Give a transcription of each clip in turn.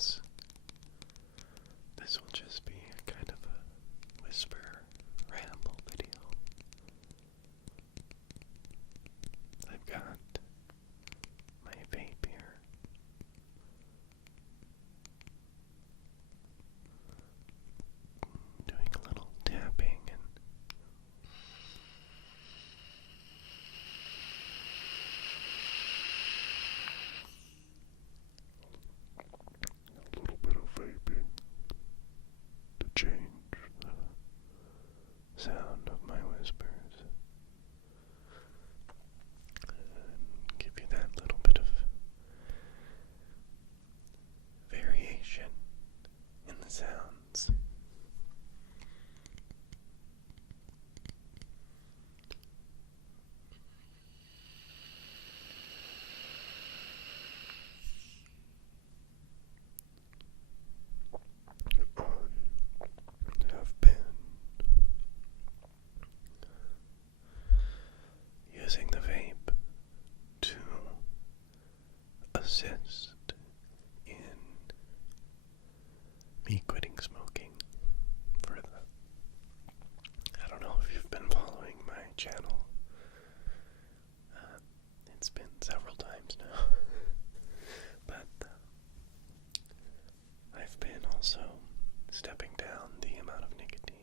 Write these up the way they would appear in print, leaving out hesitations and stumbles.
guess this will just be a kind of a whisper ramble video. I've got my vape here. Doing a little tapping and a little bit of vaping to change the sound of my whispers and give you that little bit of variation in the sounds. I have been Using the vape to assist in me quitting smoking for I don't know if you've been following my channel. It's been several times now. But I've been also stepping down the amount of nicotine.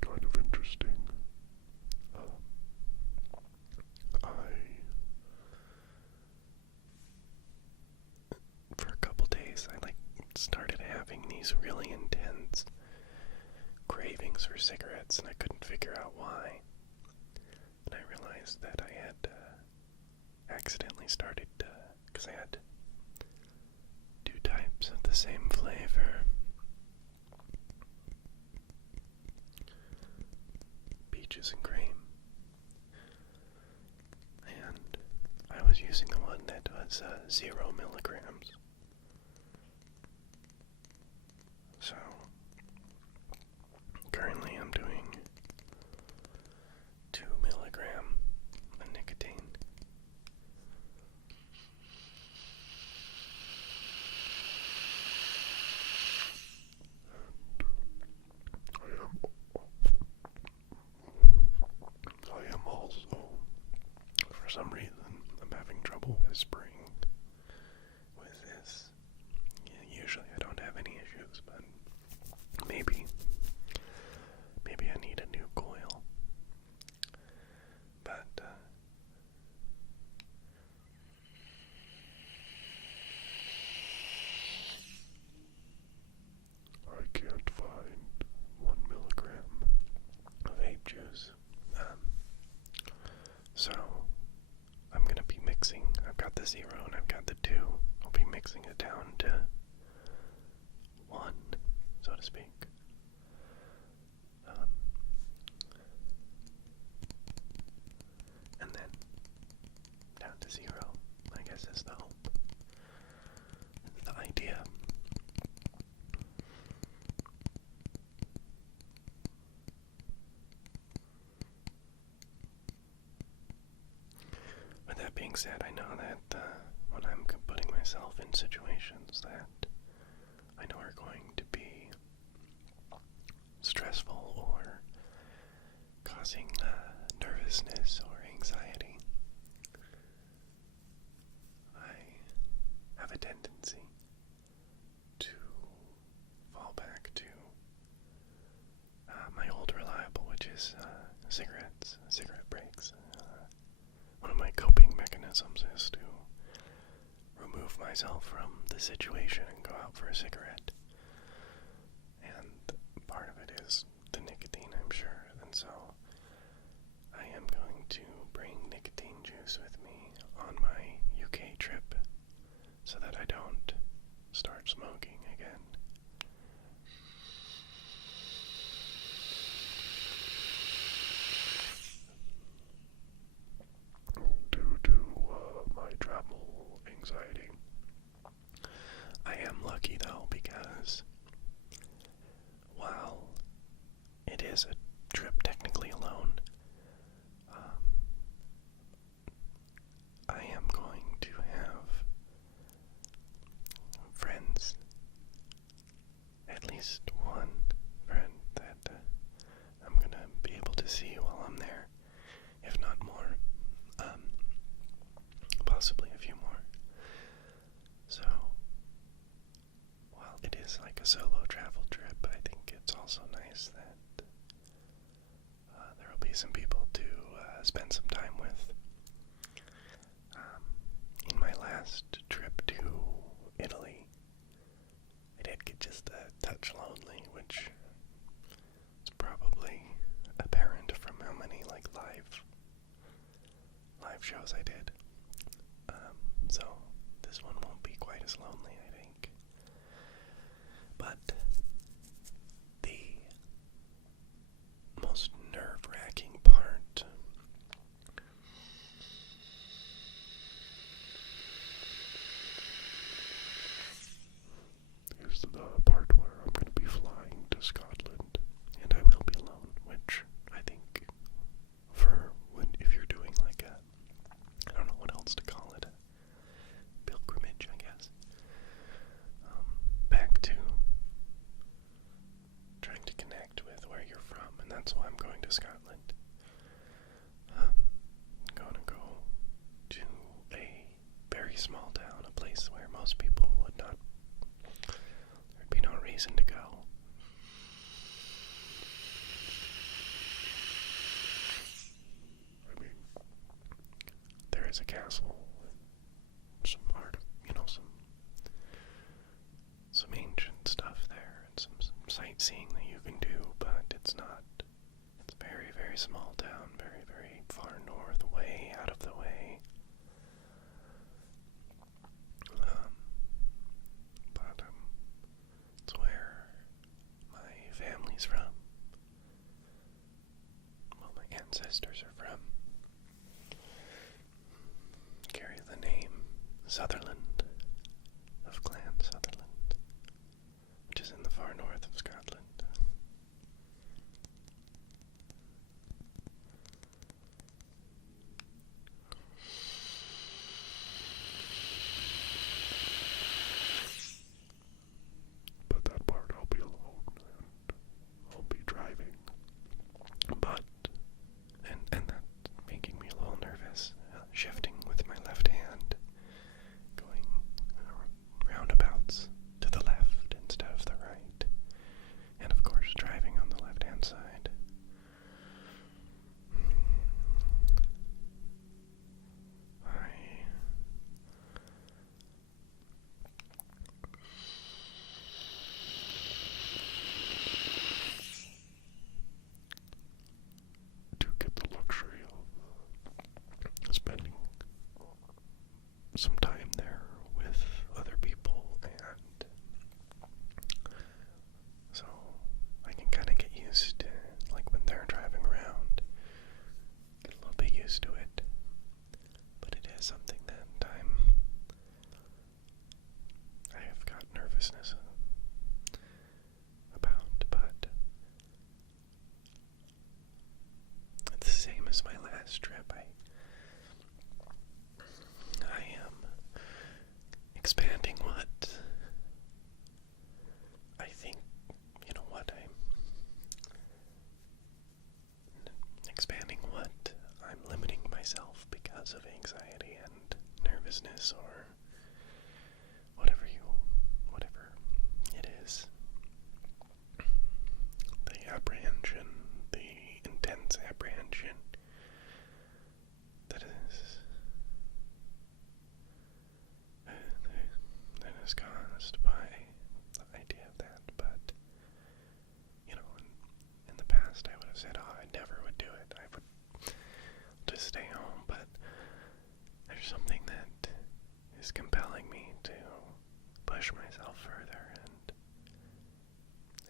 kind of interesting. For a couple days, I started having these really intense cravings for cigarettes, and I couldn't figure out why. And I realized that I had accidentally started, because I had two types of the same flavor. Peaches and cream. And I was using the one that was 0 milligrams. So, currently I'm doing 2 milligram of nicotine. I am also, for some reason, I'm having trouble whispering with this. Yeah, usually I don't have any issues, but maybe I need a new coil. But I can't find 1 milligram of vape juice. So I'm going to be mixing. I've got the 0 and I've got the 2. I'll be mixing it down to 1, so to speak. And then down to 0, I guess is the hope. It's the idea. With that being said, I know that when I'm putting myself in situations that I know are going to be stressful or causing nervousness or anxiety, I have a tendency to fall back to my old reliable, which is cigarettes, cigarette breaks. One of my coping mechanisms is to remove myself from the situation and go out for a cigarette. And part of it is the nicotine, I'm sure. And so I am going to bring nicotine juice with me on my UK trip so that I don't start smoking again. due to my travel anxiety. I am lucky though, because while it is a trip technically alone, some people to spend some time with. In my last trip to Italy, I did get just a touch lonely, which is probably apparent from how many live shows I did. So this one won't be quite as lonely, I think. But the most nerve-wracking part is the part where I'm going to be flying to Scotland, and I will be alone, which I think if you're doing like I don't know what else to call it, a pilgrimage, I guess, back to trying to connect with where you're from, and that's why I'm going to Scotland. I'm going to go to a very small town, a place where most people would not, there'd be no reason to go. I mean, There is a castle, some art, some ancient stuff there, and some sightseeing that you can do, but it's a very, very small town, very, very far north, way out of the way. But it's where my family's from. Well, my ancestors are from. Carry the name Sutherland, of Clan Sutherland, which is in the far north of Scotland. but that part I'll be alone, and I'll be driving. But, and that's making me a little nervous, shifting with my left hand, going roundabouts to the left instead of the right, and of course driving on the left-hand side. To get the luxury of spending some time there with other people, and so I can kind of get used to, like when they're driving around, get a little bit used to it. But it is something that I have got nervousness about, but it's the same as my last trip. I am expanding what I think, expanding what I'm limiting myself because of anxiety and nervousness, or whatever it is. The apprehension, the intense apprehension that is caused by the idea of that. But in the past I would have said, I never would do it, I would just stay home. But there's something that is compelling me to push myself further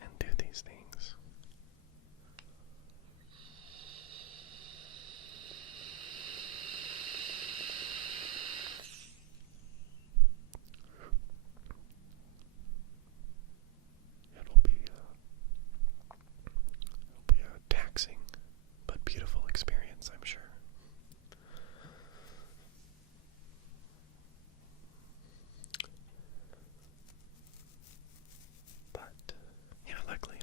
and do these things. it'll be a Taxing, but beautiful experience, I'm sure. But, luckily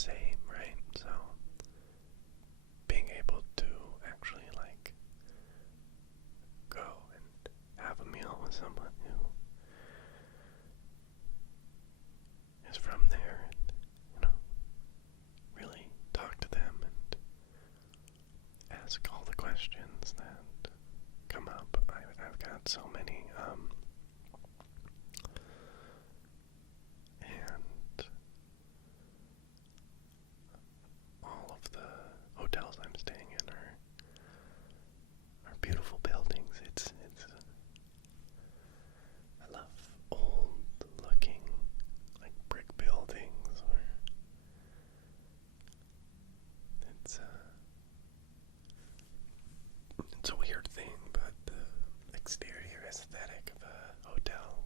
same, right? So being able to actually like go and have a meal with someone who is from there and, really talk to them and ask all the questions that come up. I've got so many, and all of the hotels I'm staying in are beautiful buildings. I love old looking, like brick buildings, or it's a weird thing, but the exterior aesthetic of a hotel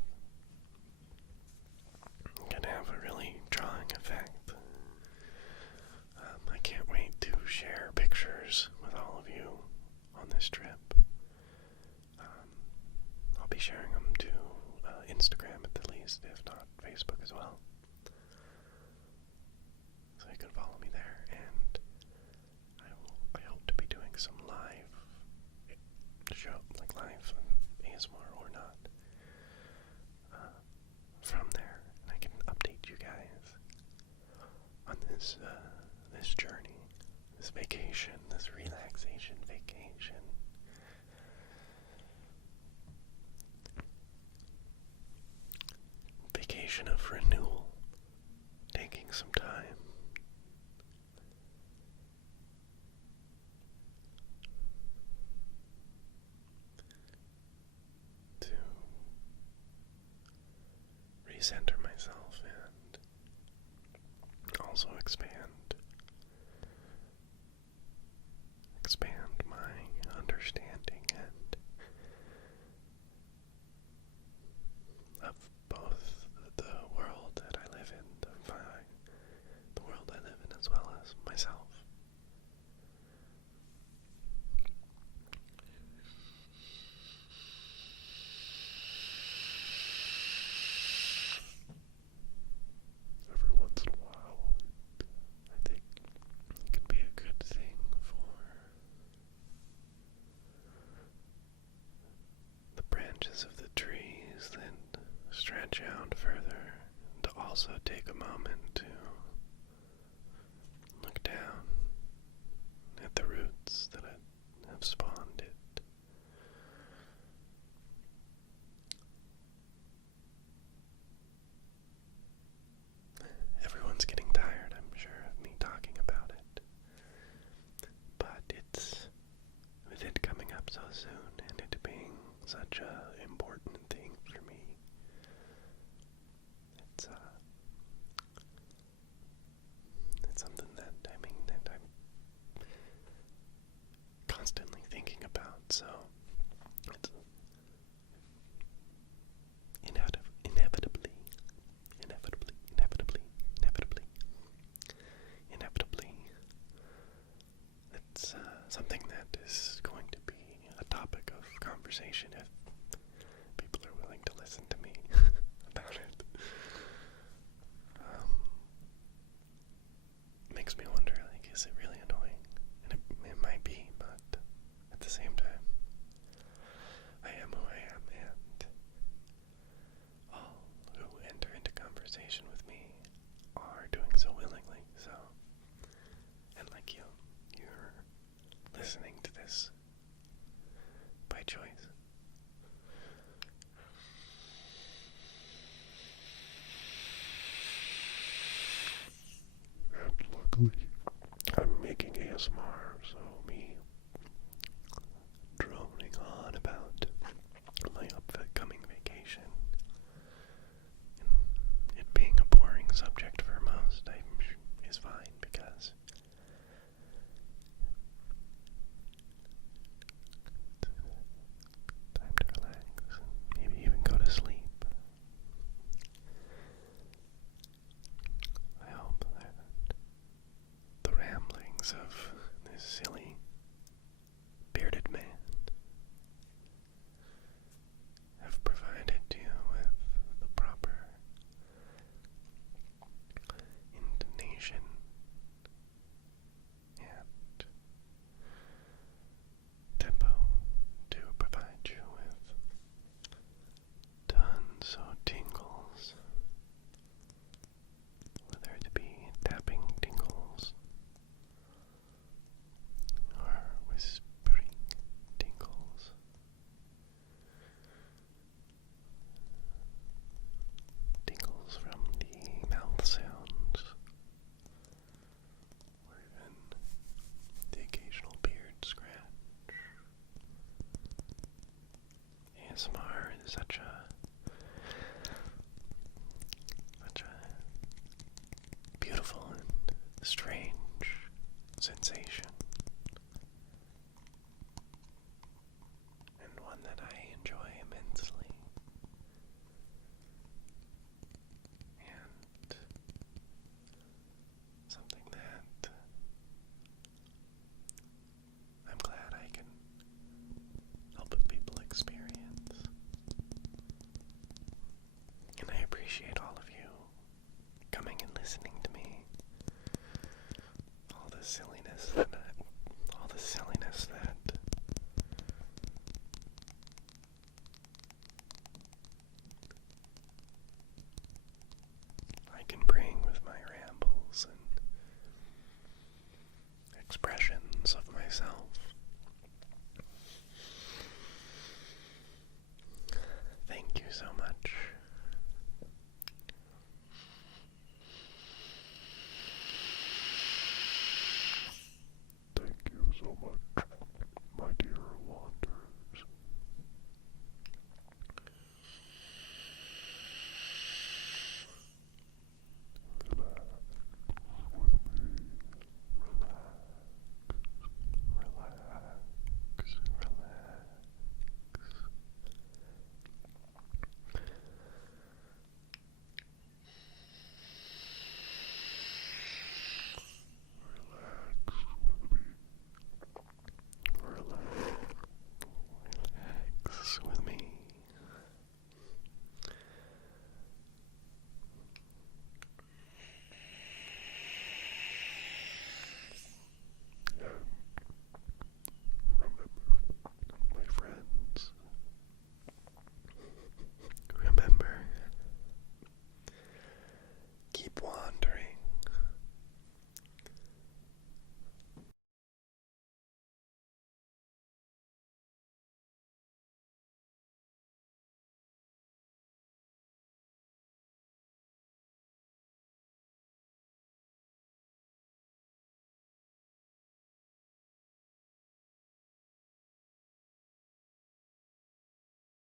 can have a really drawing effect. I can't wait to share pictures with all of you on this trip. I'll be sharing them to Instagram at the least, if not Facebook as well. So you can follow me there, and I hope to be doing some live show, like live ASMR or not, from there, and I can update you guys on this journey, this vacation, this relaxation vacation. Vacation of renewal, taking some time to recenter myself and also expand my understanding and of both the world that I live in, the world I live in, as well as myself. Every once in a while, I think it can be a good thing for the branches of the trees then stretch out further, to also take a moment to look down at the roots that have spawned it. Everyone's getting tired, I'm sure, of me talking about it. But with it coming up so soon, and it being such a important thing for me, it's something that I'm constantly thinking about. So it's inevitably, it's something that is going to be a topic of conversation if people are willing to listen to me about it. Makes me wonder, like, is it really annoying? And it might be, but at the same time, I am who I am, and all who enter into conversation with me are doing so willingly. So, and like you're listening to this by choice. And luckily, I'm making ASMR, so me droning on about my upcoming vacation, and it being a boring subject for most, is fine, because time to relax, maybe even go to sleep. I hope that the ramblings of this silly bearded man have provided you with the proper intonation ASMR is such a beautiful and strange sensation.